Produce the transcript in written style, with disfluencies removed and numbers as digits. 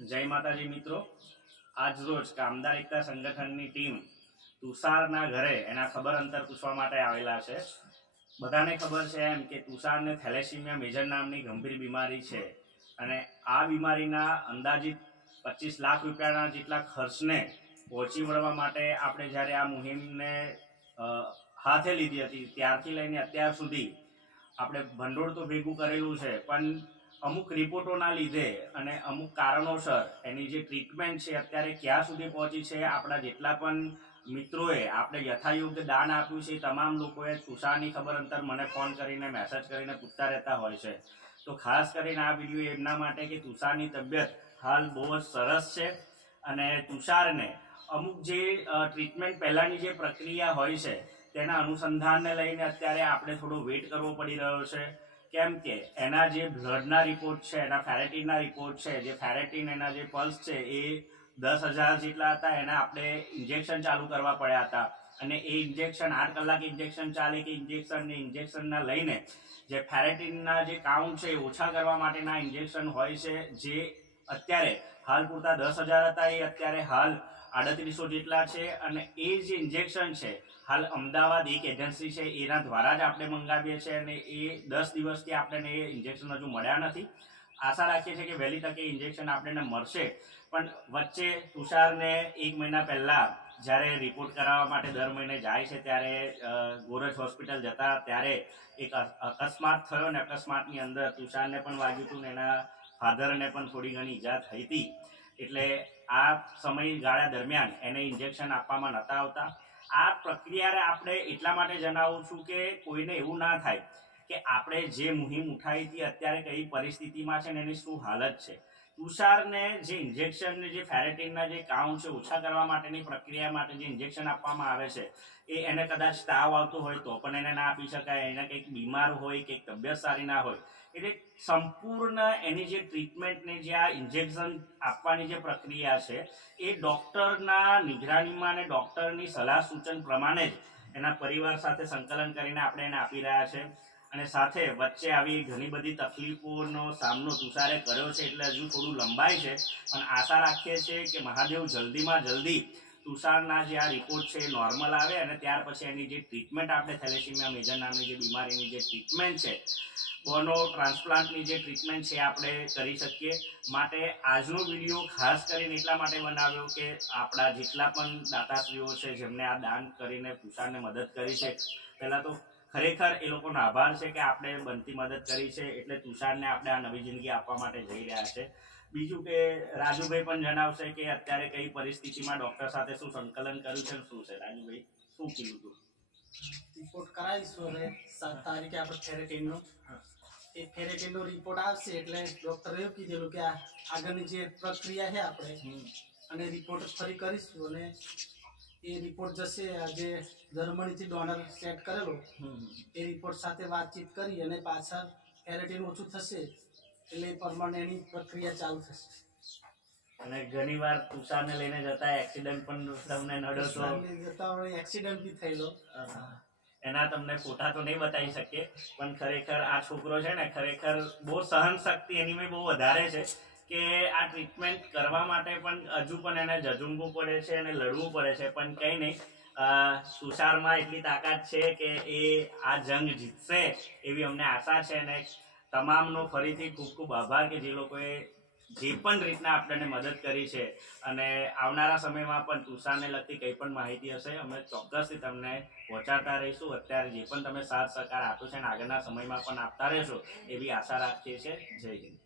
જય માતાજી મિત્રો, આજ રોજ કામદાર એકતા સંગઠનની ટીમ તુષારના ઘરે એના ખબર અંતર પૂછવા માટે આવેલા છે. બધાને ખબર છે એમ કે તુષારને થેલેસીમિયા મેજર નામની ગંભીર બીમારી છે અને આ બીમારીના અંદાજિત 25 લાખ રૂપિયાના જેટલા ખર્ચને પહોંચી વળવા માટે આપણે જ્યારે આ મુહિમને હાથે લીધી હતી ત્યારથી લઈને અત્યાર સુધી આપણે ભંડોળ તો ભેગું કરેલું છે, પણ અમુક રિપોર્ટોના લીધે અને અમુક કારણોસર એની જે ટ્રીટમેન્ટ છે અત્યારે ક્યાં સુધી પહોંચી છે, આપણા જેટલા પણ મિત્રોએ આપણે યથાયોગ્ય દાન આપ્યું છે તમામ લોકોએ તુષારની ખબર અંતર મને ફોન કરીને મેસેજ કરીને પૂછતા રહેતા હોય છે. તો ખાસ કરીને આ વિડીયો એમના માટે કે તુષારની તબિયત હાલ બહુ જ સરસ છે અને તુષારને અમુક જે ટ્રીટમેન્ટ પહેલાંની જે પ્રક્રિયા હોય છે તેના અનુસંધાનને લઈને અત્યારે આપણે થોડો વેઇટ કરવો પડી રહ્યો છે. કેમ કે એના જે બ્લડના રિપોર્ટ છે, એના ફેરેટીનના રિપોર્ટ છે, જે ફેરેટીન એના જે પલ્સ છે એ 10,000 જેટલા હતા, એના આપણે ઇન્જેક્શન ચાલુ કરવા પડ્યા હતા અને એ ઇન્જેક્શન 8 કલાક ઇન્જેક્શન ચાલે કે ઇન્જેક્શનના લઈને જે ફેરેટીનના જે કાઉન્ટ છે એ ઓછા કરવા માટેના ઇન્જેક્શન હોય છે, જે અત્યારે હાલ પૂરતા 10,000 હતા એ અત્યારે હાલ 3800 જેટલા છે અને એ જે ઇન્જેક્શન છે હાલ અમદાવાદ એક એજન્સી છે એના દ્વારા જ આપણે મંગાવીએ છીએ અને એ 10 દિવસથી આપણને એ ઇન્જેક્શન હજુ મળ્યા નથી. આશા રાખીએ છીએ કે વહેલી તકે ઇન્જેક્શન આપણને મળશે. પણ વચ્ચે તુષારને 1 મહિના પહેલાં જ્યારે રિપોર્ટ કરાવવા માટે દર મહિને જાય છે ત્યારે ગોરજ હોસ્પિટલ જતા ત્યારે એક અકસ્માત થયો ને અકસ્માતની અંદર તુષારને પણ વાગ્યું હતું ને એના ફાધરને પણ થોડી ઘણી ઈજા થઈ હતી. એટલે આ સમયગાળા દરમિયાન એને ઇન્જેક્શન આપવામાં નહોતા આવતા. આ પ્રક્રિયાને આપણે એટલા માટે જણાવું છું કે કોઈને એવું ના થાય કે આપણે જે મુહિમ ઉઠાવી હતી અત્યારે કઈ પરિસ્થિતિમાં છે ને એની શું હાલત છે. તુષારને જે ઇન્જેક્શનને જે ફેરેટીનના જે કાઉન્ટ છે ઓછા કરવા માટેની પ્રક્રિયા માટે જે ઇન્જેક્શન આપવામાં આવે છે એ એને કદાચ તાવ આવતો હોય તો પણ એને ના આપી શકાય, એને કંઈક બીમાર હોય, કંઈક તબિયત સારી ના હોય. એટલે સંપૂર્ણ એની જે ટ્રીટમેન્ટની જે આ ઇન્જેક્શન આપવાની જે પ્રક્રિયા છે એ ડૉક્ટરના નિગરાનીમાં અને ડૉક્ટરની સલાહ સૂચન પ્રમાણે જ એના પરિવાર સાથે સંકલન કરીને આપણે એને આપી રહ્યા છે. અને સાથે વચ્ચે આવી ઘણી બધી તકલીફોનો સામનો તુષારે કર્યો છે એટલે હજુ થોડું લંબાય છે, પણ આશા રાખીએ છીએ કે મહાદેવ જલ્દીમાં જલ્દી તુષારના જે આ રિપોર્ટ છે એ નોર્મલ આવે અને ત્યાર પછી એની જે ટ્રીટમેન્ટ આપણે થેલેસીમિયા મેજર નામની જે બીમારીની જે ટ્રીટમેન્ટ છે, બોનો ટ્રાન્સપ્લાન્ટની જે ટ્રીટમેન્ટ છે આપણે કરી શકીએ. માટે આજનો વિડીયો ખાસ કરીને એટલા માટે બનાવ્યો કે આપણા જેટલા પણ દાતાશ્રીઓ છે જેમને આ દાન કરીને તુષારને મદદ કરી છે, પહેલાં તો ખરેખર એ લોકોનો આભાર છે કે આપણે બનતી મદદ કરી છે એટલે તુષારને આપણે આ નવી જિંદગી આપવા માટે જઈ રહ્યા છે. બીજું કે રાજુભાઈ પણ જણાવશે કે અત્યારે કઈ પરિસ્થિતિમાં ડૉક્ટર સાથે શું સંકલન કર્યું છે, શું છે રાજુભાઈ, શું કીધું હતું? રિપોર્ટ કરાવીશું અને 7 તારીખે આપણે ફેરેટીનનો રિપોર્ટ આવશે એટલે ડૉક્ટરે એવું કીધેલું કે આગળની જે પ્રક્રિયા છે આપણે અને રિપોર્ટ ફરી કરીશું અને એ રિપોર્ટ જશે જે જર્મનીથી ડોનર સેટ કરેલો એ રિપોર્ટ સાથે વાતચીત કરી અને પાછળ ફેરેટીન ઓછું થશે એટલે એ પ્રમાણે એની પ્રક્રિયા ચાલુ થશે. અને ઘણી વાર તુષારને લઈને જતા એક્સિડન્ટ પણ તમને નડ્યો તો જતા એક્સિડન્ટ બી થયેલો, એના તમને ફોટા તો નહીં બતાવી શકીએ, પણ ખરેખર આ છોકરો છે ને ખરેખર બહુ સહન શક્તિ એની મેં બહુ વધારે છે કે આ ટ્રીટમેન્ટ કરવા માટે પણ હજુ પણ એને ઝઝુમવું પડે છે અને લડવું પડે છે, પણ કંઈ નહીં, તુષારમાં એટલી તાકાત છે કે એ આ જંગ જીતશે એવી અમને આશા છે. અને તમામનો ફરીથી ખૂબ ખૂબ આભાર કે જે લોકોએ જે પણ રીતના આપણને મદદ કરી છે અને આવનારા સમયમાં પણ તુષારને લગતી કંઈ પણ માહિતી હશે અમે ચોક્કસથી તમને પહોંચાડતા રહીશું. અત્યારે જે પણ તમે સાથ સહકાર આપ્યો છે અને આગળના સમયમાં પણ આપતા રહેશો એવી આશા રાખીએ છીએ. જય હિન્દ.